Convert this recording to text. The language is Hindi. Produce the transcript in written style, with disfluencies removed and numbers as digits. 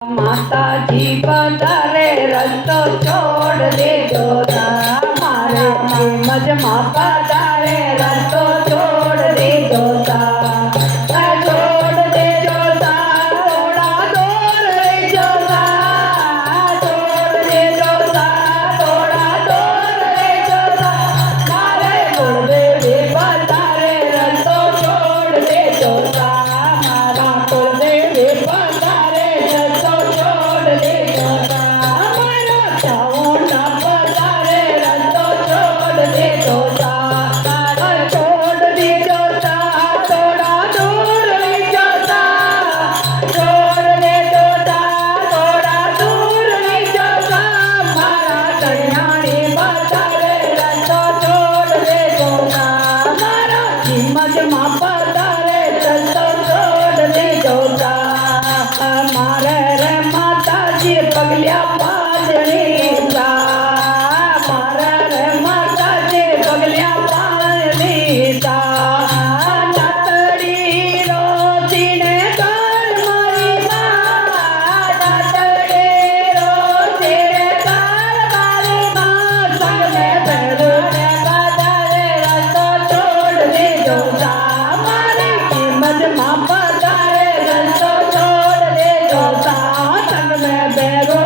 माताजी पधारे रस्तो छोड़ दे जोरा मारे मजमा पधारे रस्तो छोड़ दे जोता छोड़ दे जोता थोड़ा दूर रे जोता छोड़ दे जोता थोड़ा दूर रे जोता मारे गुरुदेव पधारे रस्तो छोड़ दे जोता मारा गुरुदेव पधारे पगलिया पाजनी सा मारा रे माता जे पगलिया पाजनी सा नातड़ी रोती ने कर मारी माँ नातड़ी रोती ने कर मारी माँ संग में भैरू ने पधारे रस्तो छोड़ दे जोता मारी कीमत माँ पधारे रस्तो छोड़ दे जोता संग में भैरू